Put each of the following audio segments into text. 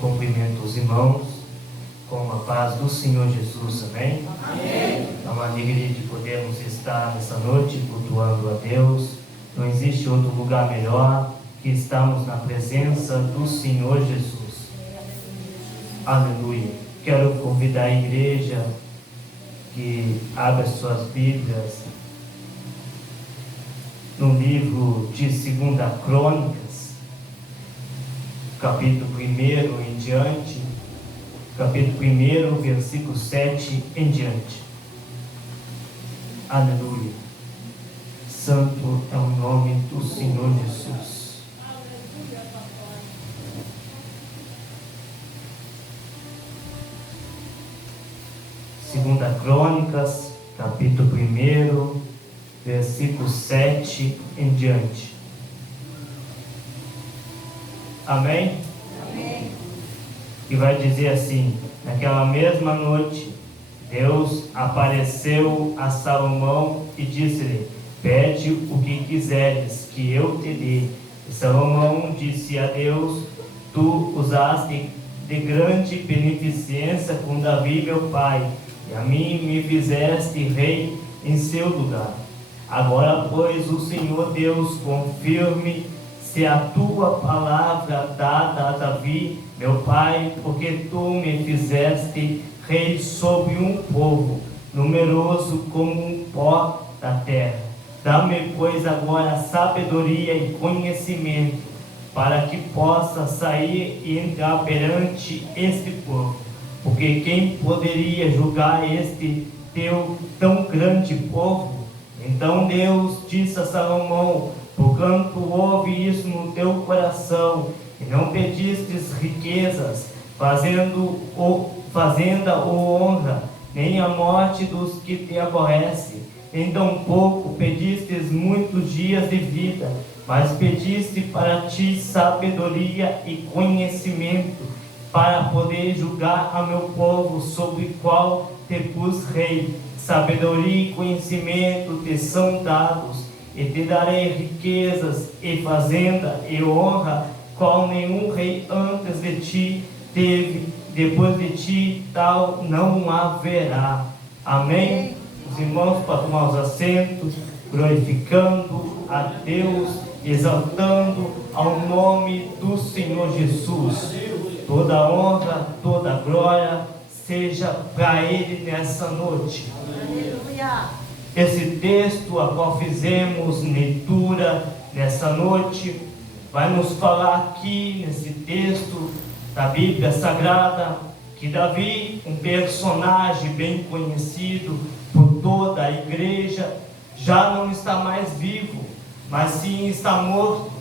Cumprimento os irmãos com a paz do Senhor Jesus, amém? Amém. É uma alegria de podermos estar nessa noite cultuando a Deus. Não existe outro lugar melhor que estarmos na presença do Senhor Jesus. Aleluia. Quero convidar a igreja que abra suas Bíblias no livro de 2 Crônicas, capítulo 1 em diante, capítulo 1, versículo 7 em diante. Aleluia. Santo é o nome do Senhor Jesus. Segunda Crônicas, capítulo 1, versículo 7 em diante. Amém? Amém. E vai dizer assim: naquela mesma noite, Deus apareceu a Salomão e disse-lhe: pede o que quiseres, que eu te dê. E Salomão disse a Deus: tu usaste de grande beneficência com Davi meu pai, e a mim me fizeste rei em seu lugar. Agora, pois, o Senhor Deus confirme se a tua palavra dada a Davi meu pai, porque tu me fizeste rei sobre um povo numeroso como um pó da terra. Dá-me, pois, agora sabedoria e conhecimento, para que possa sair e entrar perante este povo. Porque quem poderia julgar este teu tão grande povo? Então Deus disse a Salomão: porquanto houve isso no teu coração, e não pedistes riquezas, fazenda ou honra, nem a morte dos que te aborrecem, nem tampouco pedistes muitos dias de vida, mas pediste para ti sabedoria e conhecimento, para poder julgar a meu povo, sobre o qual te pus rei. Sabedoria e conhecimento te são dados, e te darei riquezas e fazenda e honra, qual nenhum rei antes de ti teve, depois de ti tal não haverá. Amém? Os irmãos para tomar os assentos, glorificando a Deus, exaltando ao nome do Senhor Jesus. Toda honra, toda glória seja para Ele nessa noite. Aleluia. Esse texto a qual fizemos leitura nessa noite vai nos falar aqui nesse texto da Bíblia Sagrada que Davi, um personagem bem conhecido por toda a igreja, já não está mais vivo, mas sim está morto.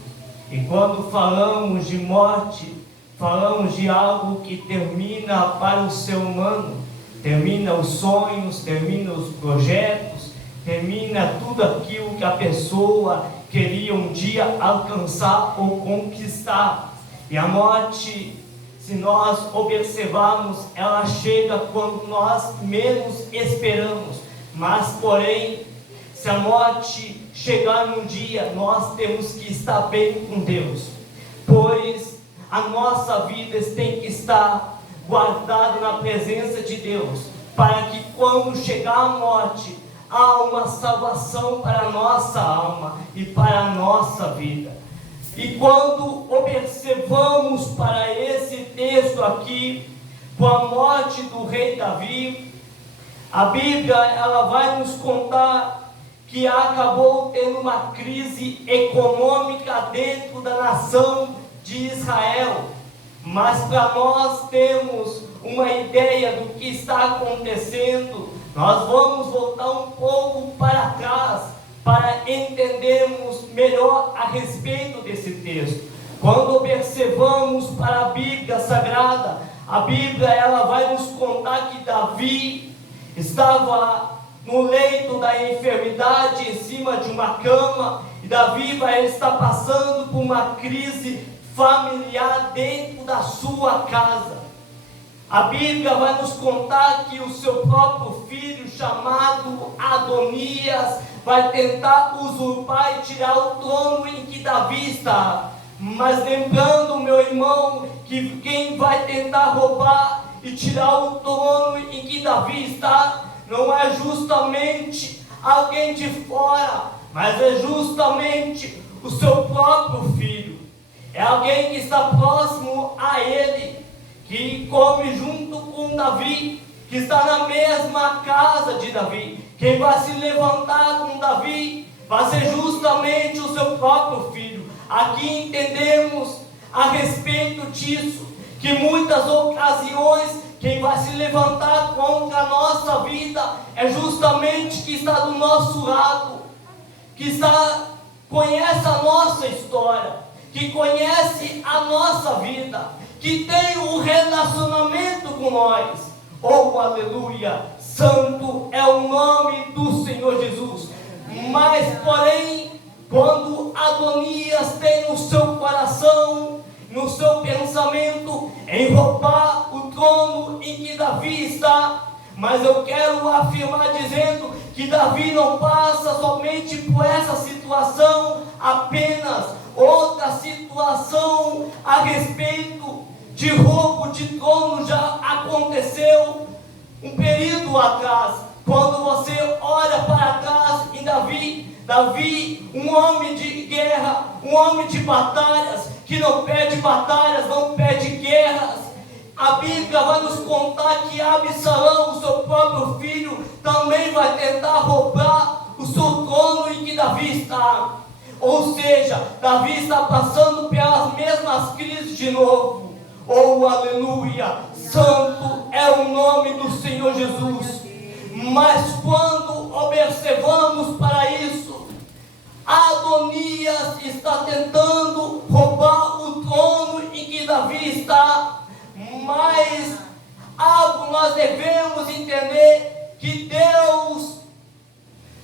E quando falamos de morte, falamos de algo que termina para o ser humano, termina os sonhos, termina os projetos, termina tudo aquilo que a pessoa queria um dia alcançar ou conquistar. E a morte, se nós observarmos, ela chega quando nós menos esperamos. Mas, porém, se a morte chegar num dia, nós temos que estar bem com Deus, pois a nossa vida tem que estar guardada na presença de Deus, para que quando chegar a morte, há uma salvação para a nossa alma e para a nossa vida. E quando observamos para esse texto aqui, com a morte do rei Davi, a Bíblia ela vai nos contar que acabou tendo uma crise econômica dentro da nação de Israel. Mas para nós termos uma ideia do que está acontecendo, nós vamos voltar um pouco para trás, para entendermos melhor a respeito desse texto. Quando observamos para a Bíblia Sagrada, a Bíblia ela vai nos contar que Davi estava no leito da enfermidade, em cima de uma cama, e Davi vai estar passando por uma crise familiar dentro da sua casa. A Bíblia vai nos contar que o seu próprio filho, chamado Adonias, vai tentar usurpar e tirar o trono em que Davi está. Mas lembrando, meu irmão, que quem vai tentar roubar e tirar o trono em que Davi está, não é justamente alguém de fora, mas é justamente o seu próprio filho. É alguém que está próximo a ele, que come junto com Davi, que está na mesma casa de Davi. Quem vai se levantar com Davi vai ser justamente o seu próprio filho. Aqui entendemos a respeito disso, que muitas ocasiões quem vai se levantar contra a nossa vida é justamente que está do nosso lado, que conhece a nossa história, que conhece a nossa vida, que tem um relacionamento com nós. Oh, aleluia! Santo é o nome do Senhor Jesus. Mas, porém, quando Adonias tem no seu coração, no seu pensamento, em roubar o trono em que Davi está, mas eu quero afirmar dizendo que Davi não passa somente por essa situação apenas. Outra situação a respeito de roubo de trono já aconteceu um período atrás. Quando você olha para trás em Davi, um homem de guerra, um homem de batalhas, que não perde batalhas, não perde guerras. A Bíblia vai nos contar que Absalão, o seu próprio filho, também vai tentar roubar o seu trono em que Davi está. Ou seja, Davi está passando pelas mesmas crises de novo. Oh, aleluia! Santo é o nome do Senhor Jesus. Mas quando observamos para isso, Adonias está tentando roubar o trono em que Davi está. Mas algo nós devemos entender, que Deus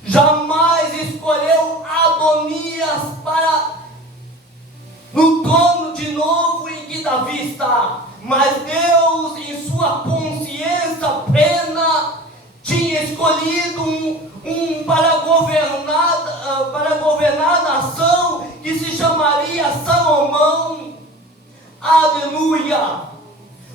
jamais escolheu Adonias para no trono de novo em que Davi está. Mas Deus, em sua consciência plena, tinha escolhido um para governar a nação, que se chamaria Salomão. Aleluia!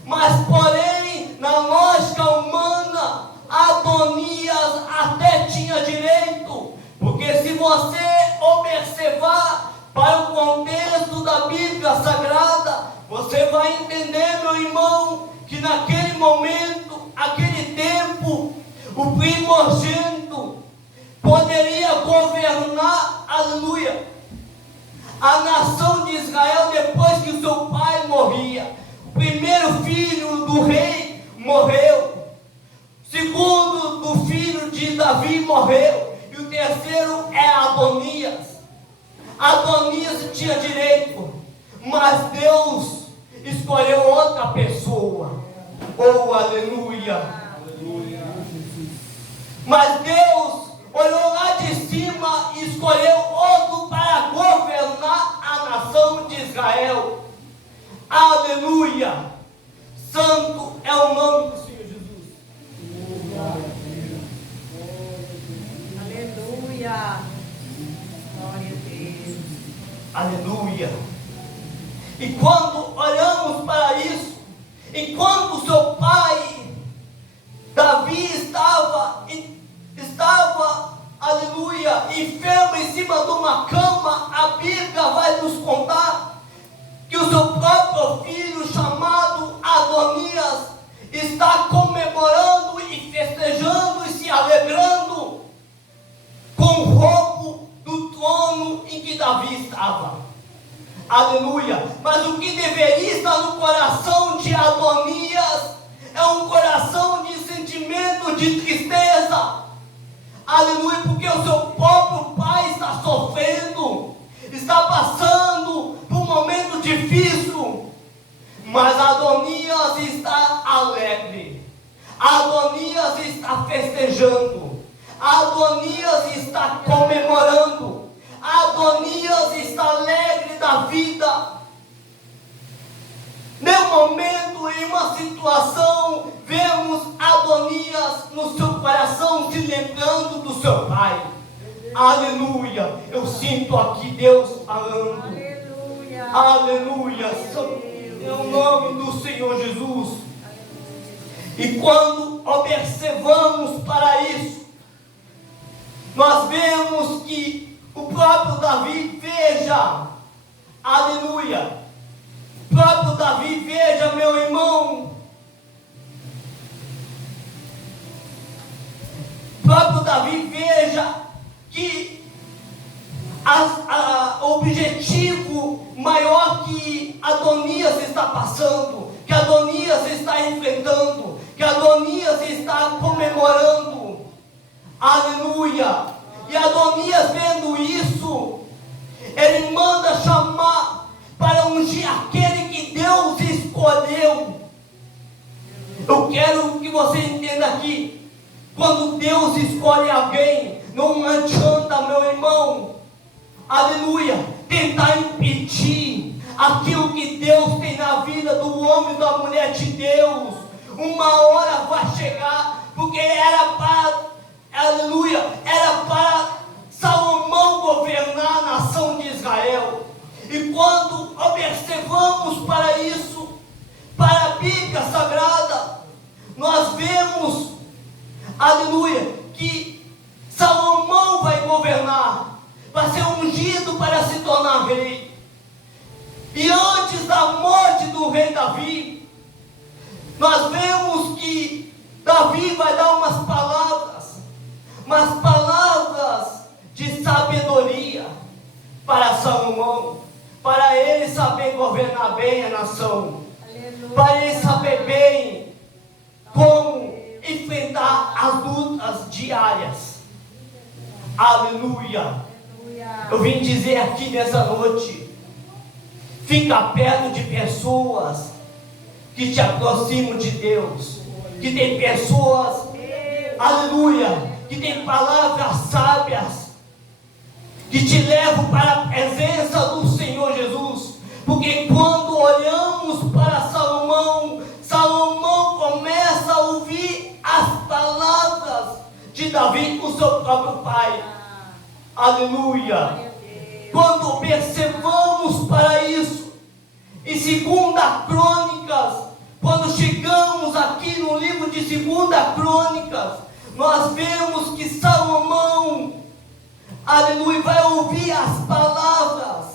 Mas porém, na lógica humana, Adonias até tinha direito, porque se você observar para o contexto da Bíblia Sagrada, você vai entender, meu irmão, que naquele momento, aquele tempo, o primogênito poderia governar, aleluia, a nação de Israel depois que o seu pai morria. O primeiro filho do rei morreu, o segundo do filho de Davi morreu, e o terceiro é Adonias. Adonias tinha direito, mas Deus escolheu outra pessoa. Oh, aleluia! Mas Deus olhou lá de cima e escolheu outro para governar a nação de Israel. Aleluia! Santo é o nome do Senhor Jesus. Aleluia! Glória a Deus. Aleluia! E quando olhamos para isso, enquanto seu pai Davi estava, aleluia, enfermo em cima de uma cama, a Bíblia vai nos contar que o seu próprio filho, chamado Adonias, está comemorando e festejando e se alegrando com o roubo do trono em que Davi estava. Aleluia! Mas o que deveria estar no coração de Adonias é um coração de sentimento de tristeza. Aleluia! Porque o seu próprio pai está sofrendo, está passando por um momento difícil. Mas Adonias está alegre, Adonias está festejando, Adonias está comemorando, Adonias está alegre da vida. Num momento, em uma situação, vemos Adonias no seu coração se lembrando do seu pai. Aleluia! Eu sinto aqui Deus falando. Aleluia! Aleluia. É o nome do Senhor Jesus. E quando observamos para isso, nós vemos que o próprio Davi, veja, aleluia, o próprio Davi, veja, meu irmão, o próprio Davi, veja que o objetivo maior que Adonias está passando, que Adonias está enfrentando, que Adonias está comemorando, aleluia, e Adonias vendo isso, ele manda chamar para ungir aquele que Deus escolheu. Eu quero que você entenda aqui, quando Deus escolhe alguém, não adianta, meu irmão, aleluia, tentar impedir aquilo que Deus tem na vida do homem e da mulher de Deus. Uma hora vai chegar, porque era para, aleluia, era para Salomão governar a nação de Israel. E quando observamos para isso, para a Bíblia Sagrada, nós vemos, aleluia, que Salomão vai governar, vai ser ungido para se tornar rei. E antes da morte do rei Davi, nós vemos que Davi vai dar umas palavras de sabedoria para Salomão, para ele saber governar bem a nação, para ele saber bem como enfrentar as lutas diárias. Aleluia. Eu vim dizer aqui nessa noite, fica perto de pessoas que te aproximam de Deus, que tem pessoas, aleluia, que tem palavras sábias, que te levam para a presença do Senhor Jesus. Porque quando olhamos para Salomão, Salomão começa a ouvir as palavras de Davi, o seu próprio pai. Aleluia. Quando observamos para isso, em 2 Crônicas, quando chegamos aqui no livro de 2 Crônicas, nós vemos que Salomão, aleluia, vai ouvir as palavras,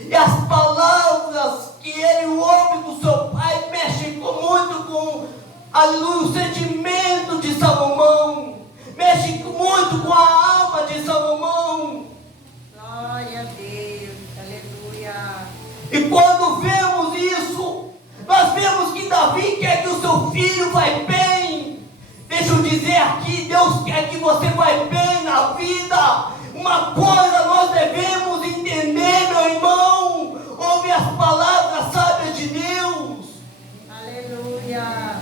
e as palavras que ele ouve do seu pai mexem muito com, aleluia, o sentimento de Salomão, mexe muito com a alma de Salomão. Glória a Deus, aleluia. E quando vemos isso, nós vemos que Davi quer que o seu filho vá bem. Deixa eu dizer aqui, Deus quer que você vá bem na vida. Uma coisa nós devemos entender, meu irmão, ouve as palavras sábias de Deus. Aleluia.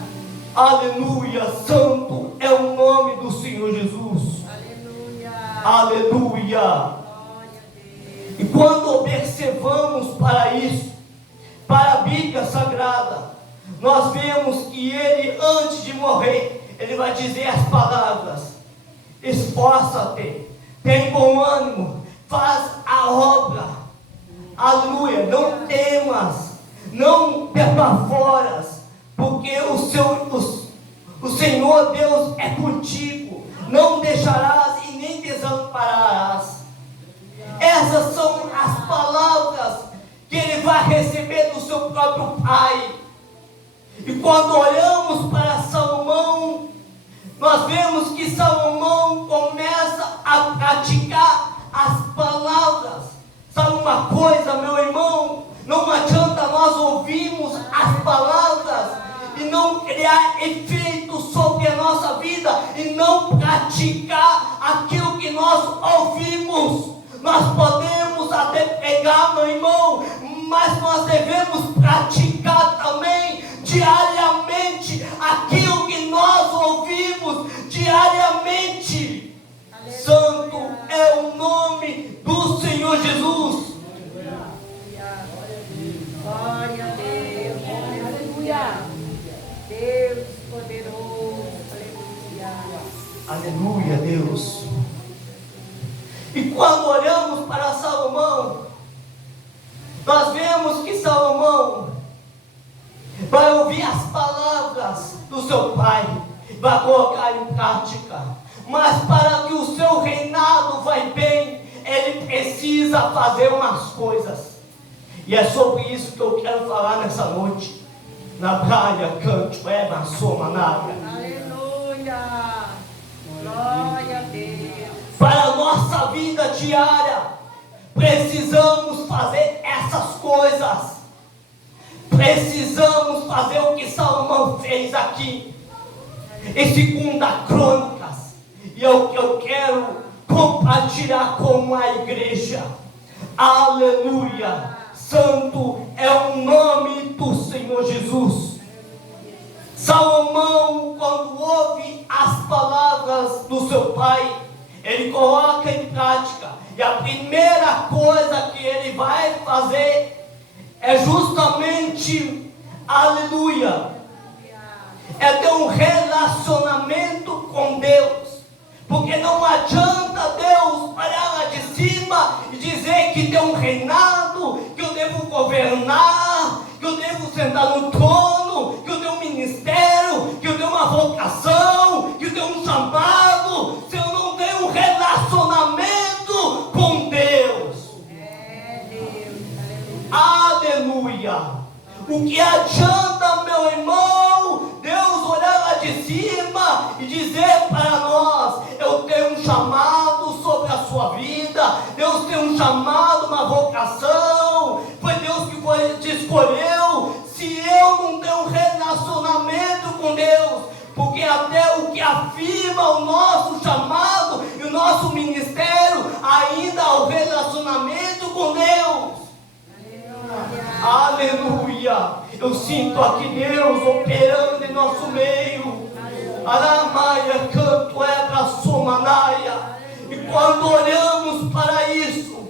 Aleluia, santo é o nome do Senhor Jesus. Aleluia. Aleluia. Glória a Deus. E quando observamos para isso, para a Bíblia Sagrada, nós vemos que ele, antes de morrer, ele vai dizer as palavras: esforça-te, tem bom ânimo, faz a obra. Aleluia, não temas, não te apavoras, porque o Senhor Deus é contigo, não deixarás e nem desampararás. Essas são as palavras que ele vai receber do seu próprio pai. E quando olhamos para Salomão, nós vemos que Salomão começa a praticar as palavras. Sabe uma coisa, meu irmão? Não adianta nós ouvirmos as palavras e não criar efeito sobre a nossa vida e não praticar aquilo que nós ouvimos. Nós podemos até pegar, meu irmão, mas nós devemos praticar também diariamente aquilo que nós ouvimos diariamente. Aleluia. Santo é o nome do Senhor Jesus. Glória a Deus. Aleluia. Deus poderoso. Aleluia. Aleluia, Deus. E quando olhamos para Salomão, nós vemos vemos que Salomão vai ouvir as palavras do seu pai, vai colocar em prática, mas para que o seu reinado vai bem, ele precisa fazer umas coisas, e é sobre isso que eu quero falar nessa noite. Na praia, canto, Eva, soma, nada. Aleluia. Glória a Deus. Para a nossa vida diária, precisamos fazer essas coisas. Precisamos fazer o que Salomão fez aqui, em 2 Crônicas. E é o que eu quero compartilhar com a igreja. Aleluia. Santo é o nome do Senhor Jesus. Salomão, quando ouve as palavras do seu pai, ele coloca em prática. E a primeira coisa que ele vai fazer é justamente, aleluia, é ter um relacionamento com Deus. Porque não adianta Deus parar lá de cima e dizer que tem um reinado, que eu devo governar, que eu devo sentar no trono, que eu tenho um ministério, que eu tenho uma vocação, que eu tenho um chamado, se eu não tenho um relacionamento com Deus. Aleluia. O que adianta, meu irmão, Deus olhar lá de cima e dizer para nós: eu tenho um chamado sobre a sua vida, Deus tem um chamado, uma vocação, foi Deus que te escolheu. Se eu não tenho um relacionamento com Deus, porque até o que afirma o nosso chamado e o nosso ministério ainda é o relacionamento com Deus. Aleluia. Eu sinto aqui Deus operando em nosso meio. Aramaia, canto, ebra, somanaia. E quando olhamos para isso,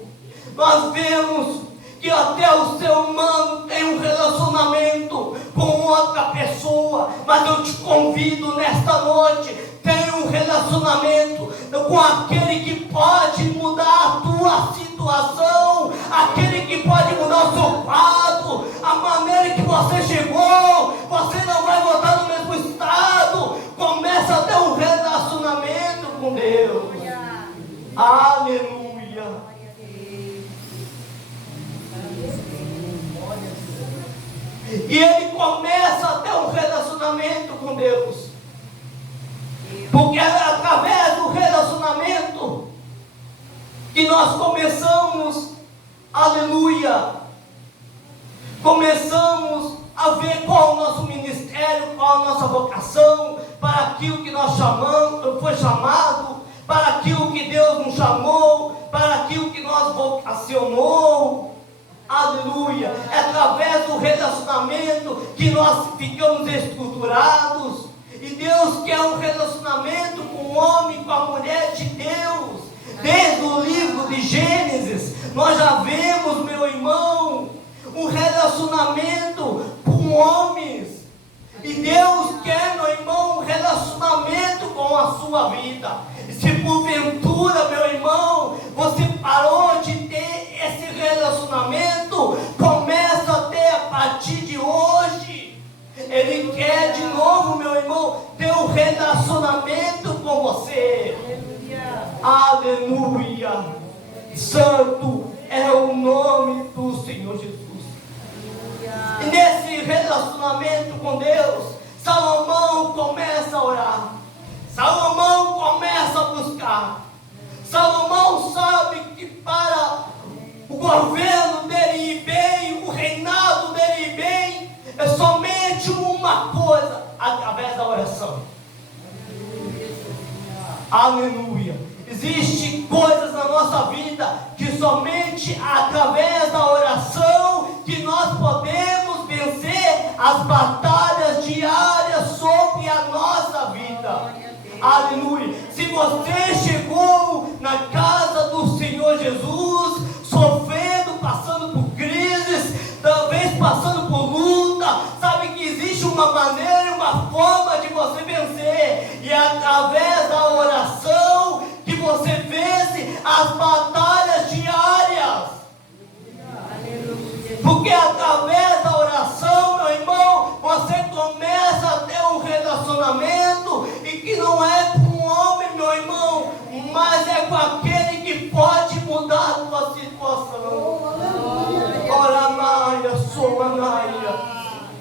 nós vemos que até o ser humano tem um relacionamento com outra pessoa. Mas eu te convido nesta noite, tenha um relacionamento com aquele que pode mudar a tua situação, aquele que pode mudar o seu quadro, a maneira que você chegou. Você não vai voltar no mesmo estado. Começa a ter um relacionamento com Deus. Aleluia. E ele começa a ter um relacionamento com Deus, porque é através do relacionamento que nós começamos, aleluia, começamos a ver qual é o nosso ministério, qual a nossa vocação, para aquilo que nós foi chamado, para aquilo que Deus nos chamou, para aquilo que nós vocacionou. Aleluia. É através do relacionamento que nós ficamos estruturados. E Deus quer um relacionamento com o homem, com a mulher de Deus. Desde o livro de Gênesis, nós já vemos, meu irmão, um relacionamento com homens. E Deus quer, meu irmão, um relacionamento com a sua vida. E se porventura, meu irmão, você parou de ter esse relacionamento, começa a ter a partir de hoje. Ele quer de novo, meu irmão, ter um relacionamento com você. Aleluia. Aleluia. Santo é o nome do Senhor Jesus. E nesse relacionamento com Deus, Salomão começa a orar. Salomão começa a buscar. Salomão sabe que para o governo dele ir bem, o reinado dele ir bem, é somente uma coisa: através da oração. Aleluia. Existem coisas na nossa vida que somente através da oração que nós podemos vencer as batalhas diárias sobre a nossa vida. Aleluia. Se você chegou na casa do Senhor Jesus, sofrendo, passando por crises, talvez passando por luta, sabe que existe uma maneira, uma forma de você vencer, e é através da oração que você vence as batalhas diárias. Porque a relacionamento e que não é com um homem, meu irmão, mas é com aquele que pode mudar a tua situação. Ora, Maia, sua Maia.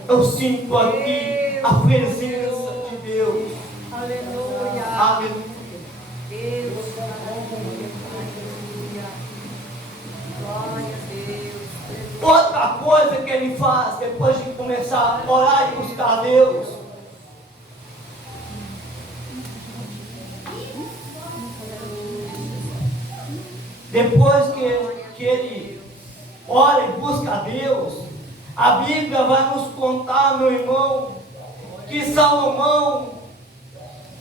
Eu sinto aqui a presença de Deus. Aleluia. Aleluia. Deus. Aleluia. Glória a Deus. Outra coisa que ele faz depois de começar a orar e buscar a Deus, depois que ele ora e busca a Deus, a Bíblia vai nos contar, meu irmão, que Salomão,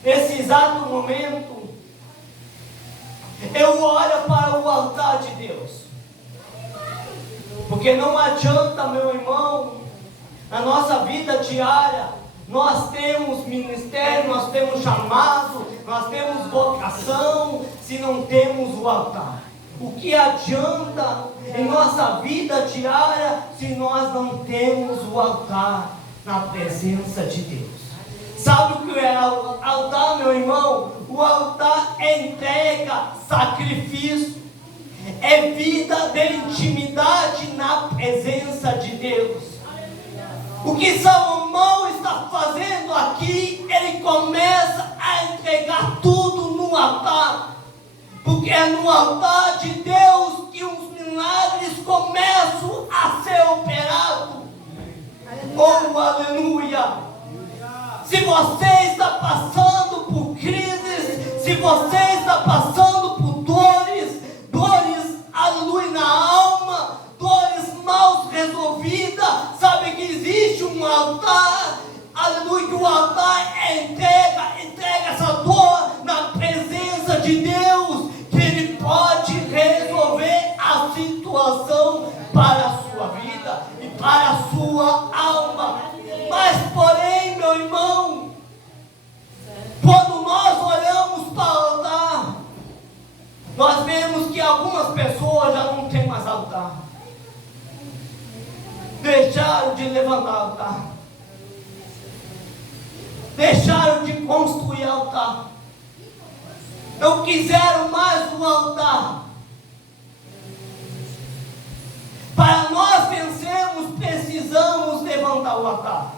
nesse exato momento, ele olha para o altar de Deus. Porque não adianta, meu irmão, na nossa vida diária, nós temos ministério, nós temos chamado, nós temos vocação, se não temos o altar. O que adianta em nossa vida diária se nós não temos o altar na presença de Deus? Sabe o que é o altar, meu irmão? O altar é entrega, sacrifício, é vida de intimidade na presença de Deus. O que Salomão está fazendo aqui, ele começa a entregar tudo no altar. Porque é no altar de Deus que os milagres começam a ser operados. Oh, aleluia! Se você está passando por crises, se você está passando por dores, aleluia, na alma, dores mal resolvidas, sabe que existe um altar, aleluia, que o altar é entrega essa dor na presença de Deus, que Ele pode resolver a situação para a sua vida e para a sua alma. Mas porém, meu irmão, quando nós olhamos para o altar, nós vemos que algumas pessoas já não têm mais altar. Deixaram de levantar altar. Deixaram de construir altar. Não quiseram mais o altar. Para nós vencermos, precisamos levantar o altar.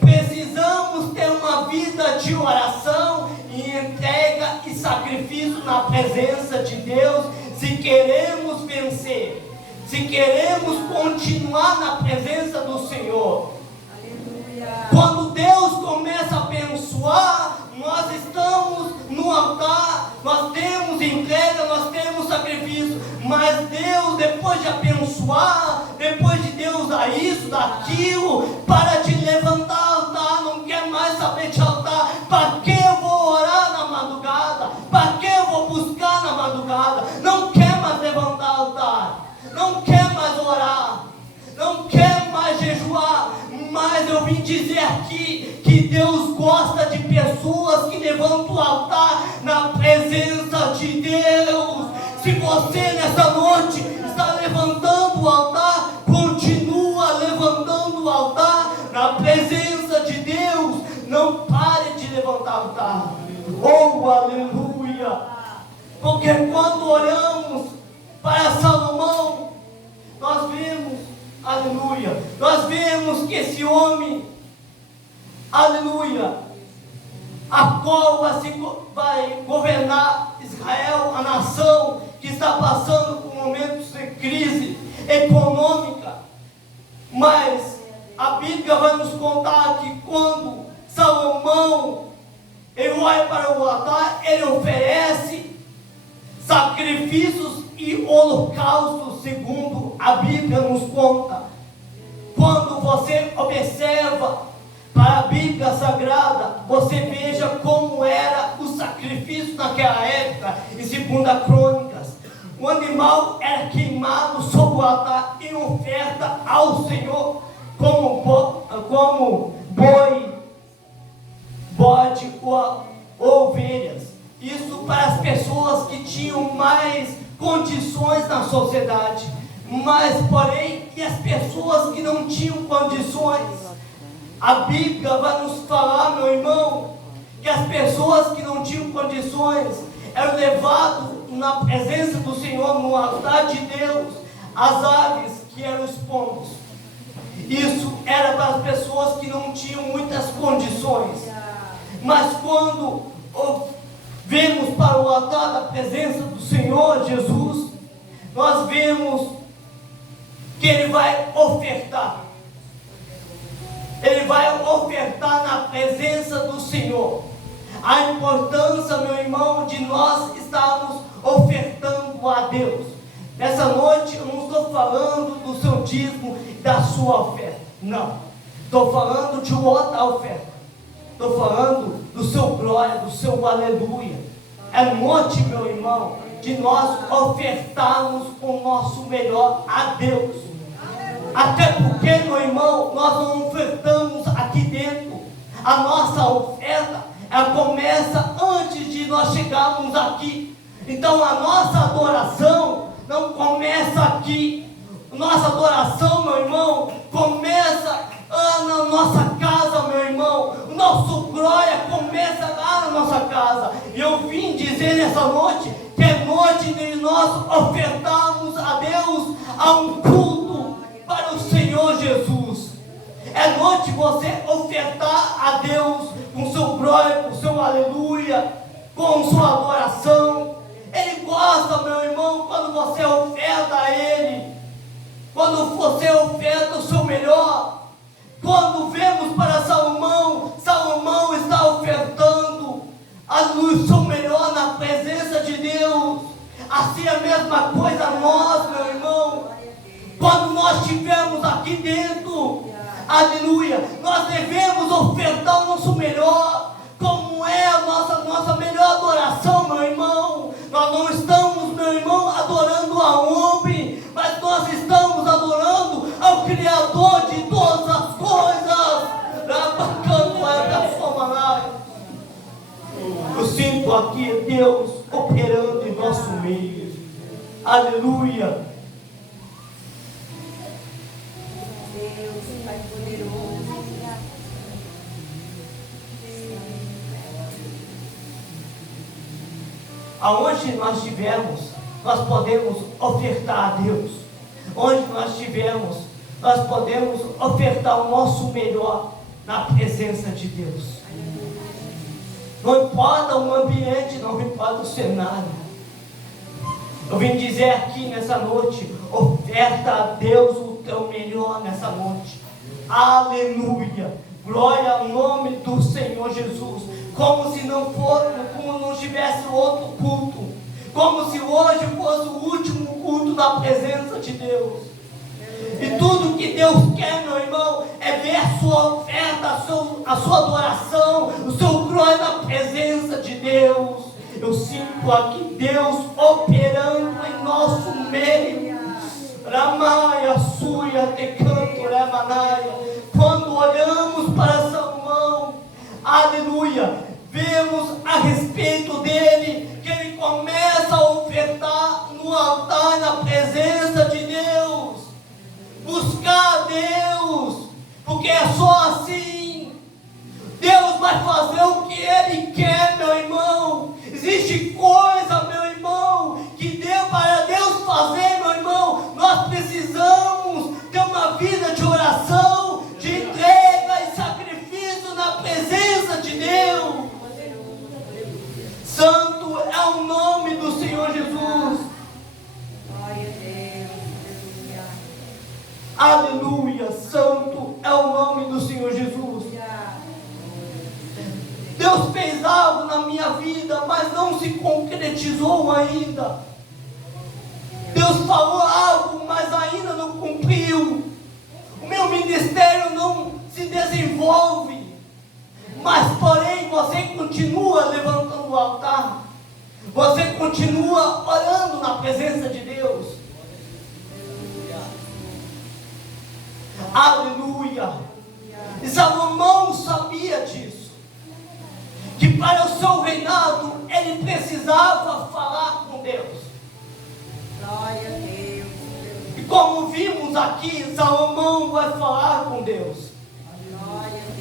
Precisamos ter uma vida de oração e entrega e sacrifício na presença de Deus, se queremos vencer, se queremos continuar na presença do Senhor. Aleluia. Quando Deus começa a abençoar, nós estamos no altar, nós temos entrega, nós temos sacrifício, mas Deus, depois de abençoar, depois de Deus dar isso, daquilo, para te levantar altar, não quer mais saber de altar. Para que eu vou orar na madrugada? Para que eu vou buscar na madrugada? Não quer mais levantar altar, não quer mais orar, não quer mais jejuar. Mas eu vim dizer aqui que Deus gosta de pessoas que levantam o altar na presença de Deus. Se você nessa noite está levantando o altar, continua levantando o altar na presença de Deus. Não pare de levantar o altar. Oh, aleluia! Porque quando olhamos para Salomão, nós vemos, aleluia, nós vemos que esse homem, aleluia, a qual vai governar Israel, a nação que está passando por momentos de crise econômica. Mas a Bíblia vai nos contar que quando Salomão ele olha para o altar, ele oferece sacrifícios e holocaustos, segundo a Bíblia nos conta. Quando você observa para a Bíblia Sagrada, você veja como era o sacrifício naquela época. Em 2 Crônicas, o animal era queimado sobre o altar em oferta ao Senhor, como boi, bode ou ovelhas. Isso para as pessoas que tinham mais condições na sociedade. Mas porém, e as pessoas que não tinham condições, A Bíblia vai nos falar, meu irmão, que as pessoas que não tinham condições eram levadas na presença do Senhor, no altar de Deus, as aves, que eram os pombos. Isso era para as pessoas que não tinham muitas condições. Mas quando vemos para o altar da presença do Senhor Jesus, nós vemos que Ele vai ofertar. Ele vai ofertar na presença do Senhor. A importância, meu irmão, de nós estarmos ofertando a Deus. Nessa noite eu não estou falando do seu dízimo e da sua oferta. Não. Estou falando de outra oferta. Estou falando do seu glória, do seu aleluia. É noite, meu irmão, de nós ofertarmos o nosso melhor a Deus. Até porque, meu irmão, nós não ofertamos aqui dentro. A nossa oferta, ela começa antes de nós chegarmos aqui. Então a nossa adoração não começa aqui. Nossa adoração, meu irmão, começa na nossa casa, meu irmão. O nosso glória começa lá na nossa casa. E eu vim dizer nessa noite que é noite de nós ofertarmos a Deus a um culto para o Senhor Jesus. É noite de você ofertar a Deus com seu glória, com seu aleluia, com sua adoração. Ele gosta, meu irmão, quando você oferta a Ele, quando você oferta o seu melhor. Quando vemos para Salomão, Salomão está ofertando o seu melhor na presença de Deus. Assim é a mesma coisa nós, meu irmão. Quando nós estivermos aqui dentro, aleluia, nós devemos ofertar o nosso melhor. Como é a nossa melhor adoração, meu irmão? Nós não estamos, meu irmão, adorando a homem, mas nós estamos adorando ao Criador de todas as coisas. Eu sinto aqui Deus operando em nosso meio. Aleluia. Deus, Pai poderoso. Aonde nós estivermos, nós podemos ofertar a Deus. Onde nós estivermos, nós podemos ofertar o nosso melhor na presença de Deus. Não importa o ambiente, não importa o cenário. Eu vim dizer aqui nessa noite, oferta a Deus o teu melhor nessa noite. Aleluia. Glória ao nome do Senhor Jesus. Como se não fosse, como não tivesse outro culto. Como se hoje fosse o último culto da presença de Deus. E tudo que Deus quer, meu irmão, é ver a sua oferta, a sua adoração, o seu glória na presença de Deus. Eu sinto aqui Deus operando em nosso meio. Ramaia, suia, te canto, remanaia. Quando olhamos para Salomão, aleluia, vemos a respeito dele, que ele começa a ofertar no altar, na presença de Deus. Buscar a Deus, porque é só assim. Deus vai fazer o que Ele quer, meu irmão. Existe coisa, meu irmão, que deu para Deus fazer, meu irmão. Nós precisamos ter uma vida de oração, de entrega e sacrifício na presença de Deus. Santo é o nome do Senhor Jesus. Glória a Deus. Aleluia, santo é o nome do Senhor Jesus. Deus fez algo na minha vida, mas não se concretizou ainda. Deus falou algo, mas ainda não cumpriu. O meu ministério não se desenvolve. Mas porém você continua levantando o altar. Você continua orando na presença de Deus. Aleluia. E Salomão sabia disso, que para o seu reinado ele precisava falar com Deus. Glória a Deus. E como vimos aqui, Salomão vai falar com Deus. Glória a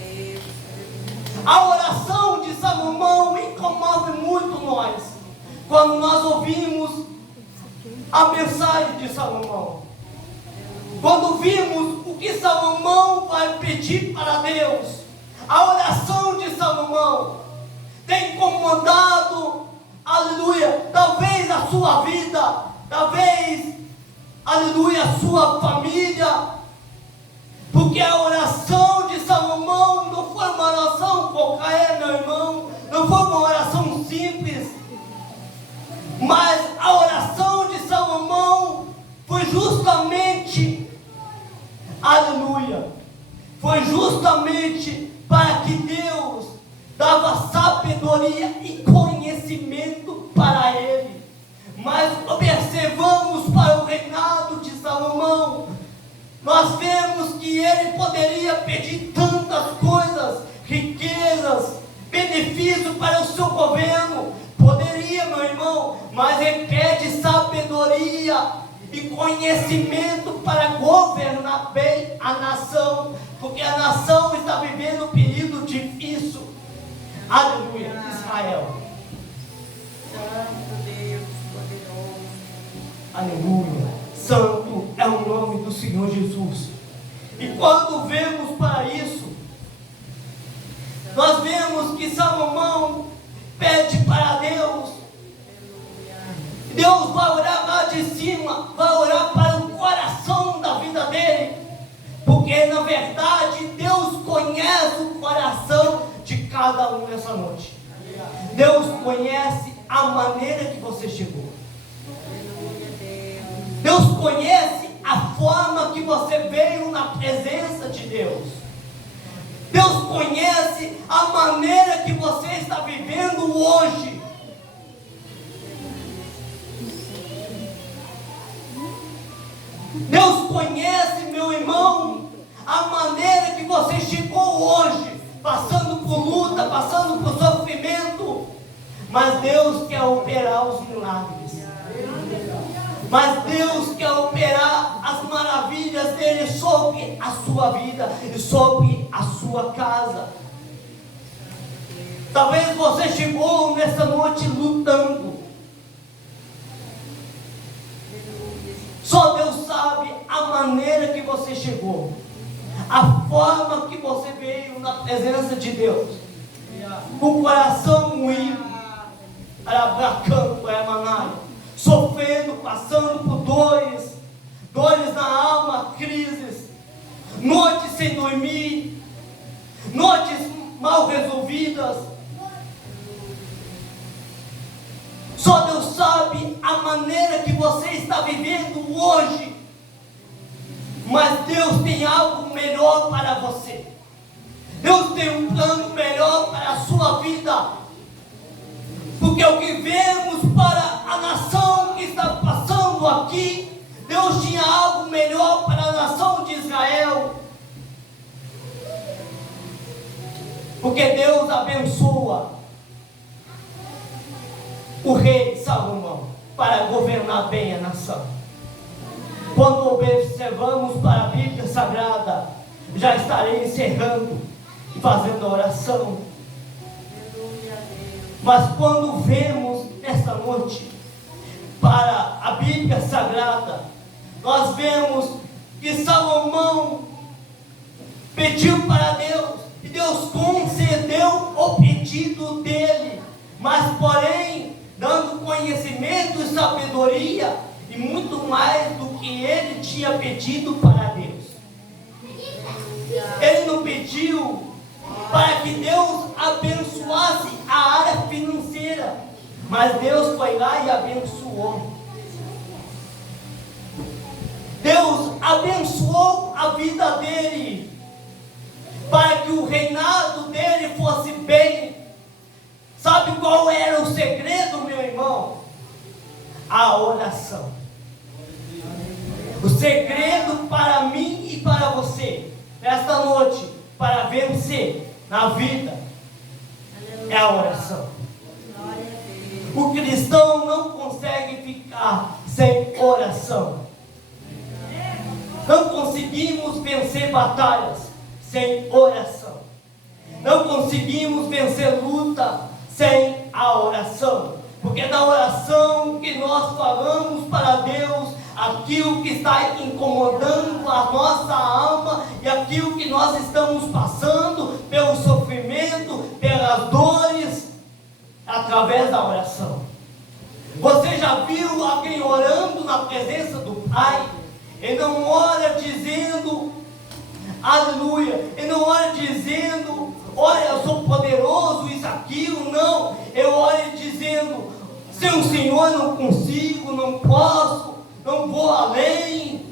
A oração de Salomão incomove muito nós, quando nós ouvimos a mensagem de Salomão. Quando vimos o que Salomão vai pedir para Deus, a oração de Salomão tem incomodado, aleluia, talvez a sua vida, talvez, aleluia, a sua família, porque a oração de Salomão não foi uma oração qualquer, meu irmão, não foi uma oração simples, mas a oração de Salomão foi justamente, aleluia, foi justamente para que Deus dava sabedoria e conhecimento para ele. Mas observamos para o reinado de Salomão, nós vemos que ele poderia pedir tantas coisas, riquezas, benefícios para o seu governo, poderia, meu irmão, mas ele pede sabedoria e conhecimento para governar bem a nação, porque a nação está vivendo um período difícil. Aleluia, Israel. Santo Deus poderoso. Aleluia. Santo é o nome do Senhor Jesus. E quando vemos para isso, nós vemos que Salomão pede para Deus. Deus vai orar lá de cima, vai orar para o coração da vida dele, porque na verdade Deus conhece o coração de cada um nessa noite. Deus conhece a maneira que você chegou. Deus conhece a forma que você veio na presença de Deus. Deus conhece a maneira que você está vivendo hoje. Deus conhece, meu irmão, a maneira que você chegou hoje, passando por luta, passando por sofrimento, mas Deus quer operar os milagres, mas Deus quer operar as maravilhas dele sobre a sua vida e sobre a sua casa. Talvez você chegou nessa noite lutando. Só Deus sabe a maneira que você chegou, a forma que você veio na presença de Deus, com o coração moído, sofrendo, passando por dores na alma, crises, noites sem dormir, noites mal resolvidas. Só Deus sabe a maneira que você está vivendo hoje, mas Deus tem algo melhor para você. Deus tem um plano melhor para a sua vida, porque o que vemos para a nação que está passando aqui, Deus tinha algo melhor para a nação de Israel, porque Deus abençoa o rei Salomão para governar bem a nação. Quando observamos para a Bíblia Sagrada, já estarei encerrando e fazendo a oração, mas quando vemos esta noite para a Bíblia Sagrada, nós vemos que Salomão pediu para Deus e Deus concedeu o pedido dele, mas porém dando conhecimento e sabedoria e muito mais do que ele tinha pedido para Deus. Ele não pediu para que Deus abençoasse a área financeira, mas Deus foi lá e abençoou. Deus abençoou a vida dele, para que o reinado dele fosse bem. Sabe qual era o segredo, meu irmão? A oração. O segredo para mim e para você, nesta noite, para vencer na vida, é a oração. O cristão não consegue ficar sem oração. Não conseguimos vencer batalhas sem oração. Não conseguimos vencer luta sem a oração, porque é na oração que nós falamos para Deus aquilo que está incomodando a nossa alma e aquilo que nós estamos passando, pelo sofrimento, pelas dores, através da oração. Você já viu alguém orando na presença do Pai? Ele não ora dizendo aleluia, ele não ora dizendo olha, eu sou poderoso, isso, aquilo, não. Ele ora dizendo, sem o Senhor não consigo, não posso, não vou além.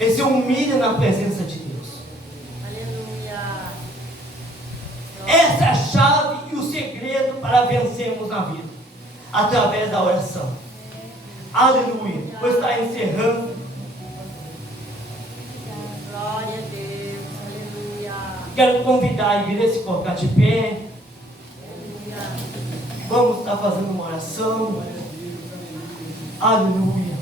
Ele se humilha na presença de Deus. Aleluia. Essa é a chave e o segredo para vencermos na vida, através da oração. Aleluia. Vou estar encerrando. Glória a Deus. Aleluia. Quero convidar a igreja a se colocar de pé. Aleluia. Vamos estar fazendo uma oração. Aleluia.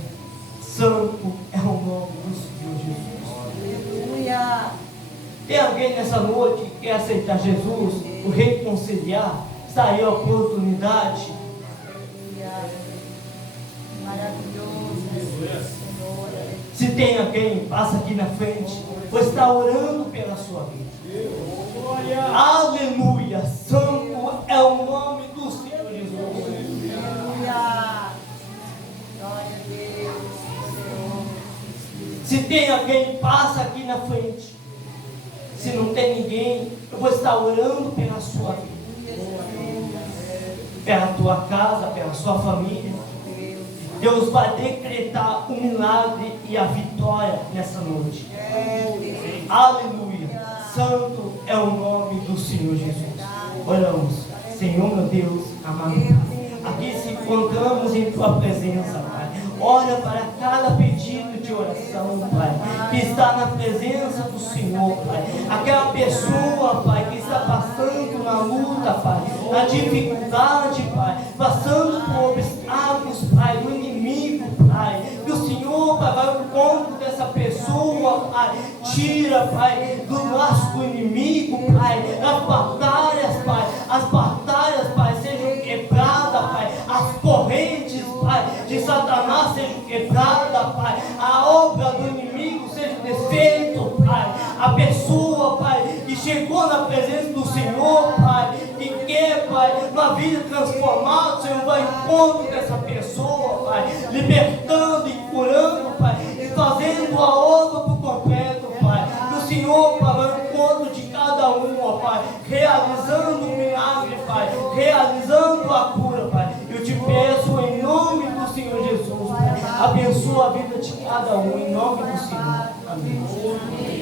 Santo é o nome do Senhor Jesus. Aleluia. Tem alguém nessa noite que quer aceitar Jesus, o reconciliar? Está aí a oportunidade. Maravilhoso, Senhor. Se tem alguém, passa aqui na frente. Vou estar orando pela sua vida. Aleluia. Santo é o nome do Senhor Jesus. Aleluia. Glória a Deus. Poderoso. Se tem alguém, passa aqui na frente. Se não tem ninguém, eu vou estar orando pela sua vida, pela tua casa, pela sua família. Deus vai decretar o milagre e a vitória nessa noite. Aleluia. Santo é o nome do Senhor Jesus. Oramos. Senhor meu Deus, amado Pai, aqui se encontramos em tua presença, Pai. Ora para cada pedido de oração, Pai, que está na presença do Senhor, Pai. Aquela pessoa, Pai, que está passando na luta, Pai, na dificuldade, Pai, passando por obstáculos, Pai, do inimigo, Pai. Que o Senhor, Pai, vai ao encontro dessa pessoa, Pai. Tira, Pai, do laço do inimigo, Pai. As batalhas, Pai, sejam quebradas, Pai. As correntes, Pai, de Satanás sejam quebradas, Pai. A obra do inimigo seja desfeita, Pai. A pessoa, Pai, que chegou na presença do Senhor, Pai, que quer, Pai, uma vida transformada, o Senhor vai ao encontro dessa pessoa, Pai, libertando e curando, Pai, e fazendo a obra por completo, Pai. Que o Senhor, Pai, vai ao encontro de cada um, ó, Pai, realizando o milagre, Pai, realizando a cura, Pai. Eu te peço em nome do Senhor Jesus, Pai, abençoa a vida de cada um, em nome do Senhor. Amém.